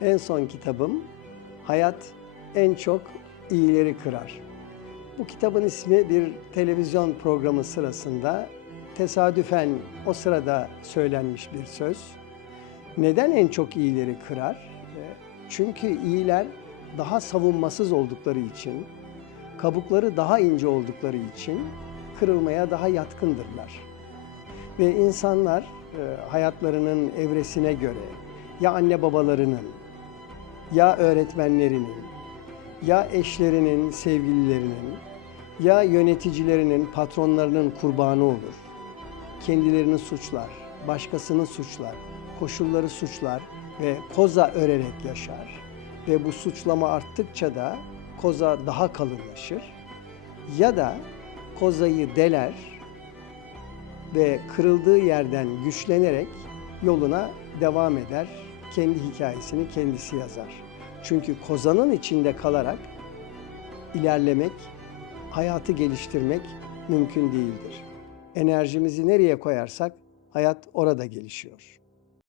En son kitabım Hayat en çok iyileri kırar. Bu kitabın ismi bir televizyon programı sırasında tesadüfen o sırada söylenmiş bir söz. Neden en çok iyileri kırar? E, Çünkü iyiler daha savunmasız oldukları için, kabukları daha ince oldukları için kırılmaya daha yatkındırlar. Ve insanlar e, hayatlarının evresine göre ya anne babalarının, ya öğretmenlerinin, ya eşlerinin, sevgililerinin, ya yöneticilerinin, patronlarının kurbanı olur. Kendilerini suçlar, başkasını suçlar, koşulları suçlar ve koza örerek yaşar. Ve bu suçlama arttıkça da koza daha kalınlaşır. Ya da kozayı deler, ve kırıldığı yerden güçlenerek yoluna devam eder. Kendi hikayesini kendisi yazar. Çünkü kozanın içinde kalarak ilerlemek, hayatı geliştirmek mümkün değildir. Enerjimizi nereye koyarsak hayat orada gelişiyor.